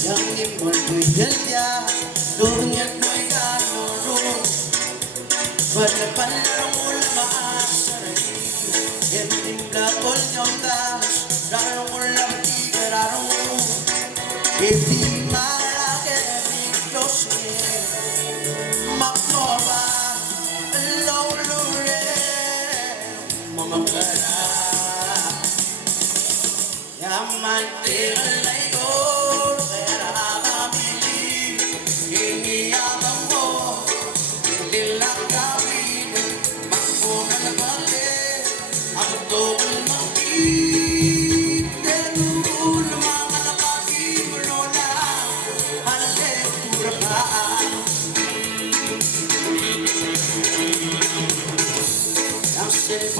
Yang imon ko'y dalya, dunyat mo'y kanurong. Panapalarong ulang maasaray, yan timbla kol niyong das, darong ulang tigararong. Ibig malaki, ibig klosye, makmoba, lulure, mamagara. Yaman tinalay ko,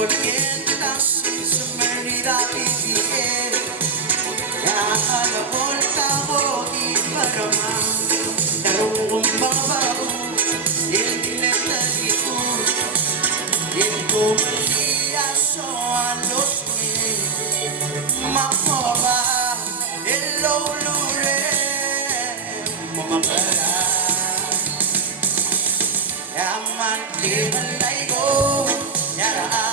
porque estás sin medida vivir ya a la volta voy para más pero un bababu el dilema y tu día son los míos mapoba el olure mamapara yaman kibalaigo yara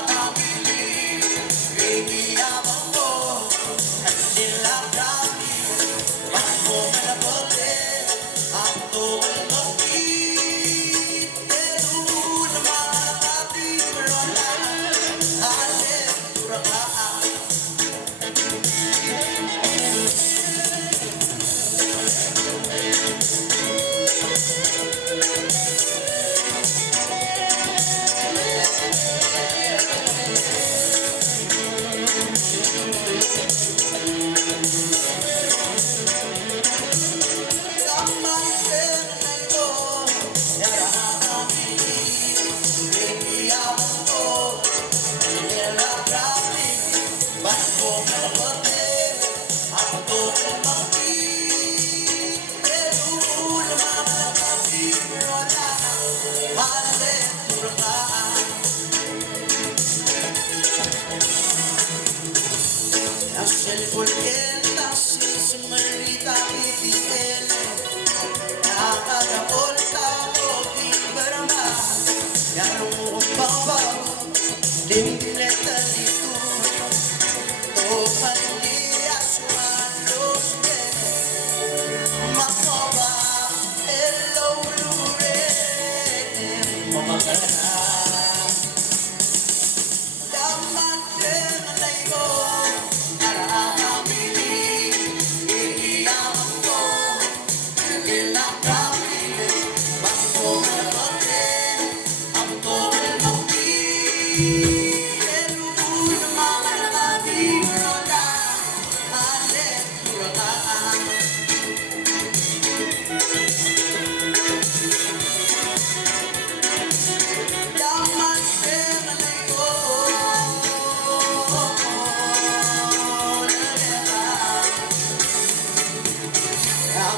el volqueta sin merita y fiel haga volta y verma ya no baba lindileta ni tú topa día suanos masoba el olure mamagana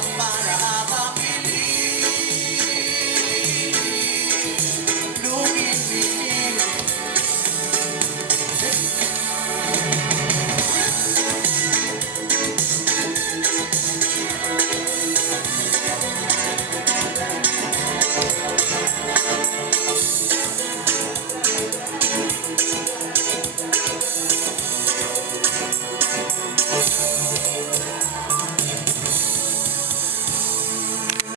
I'm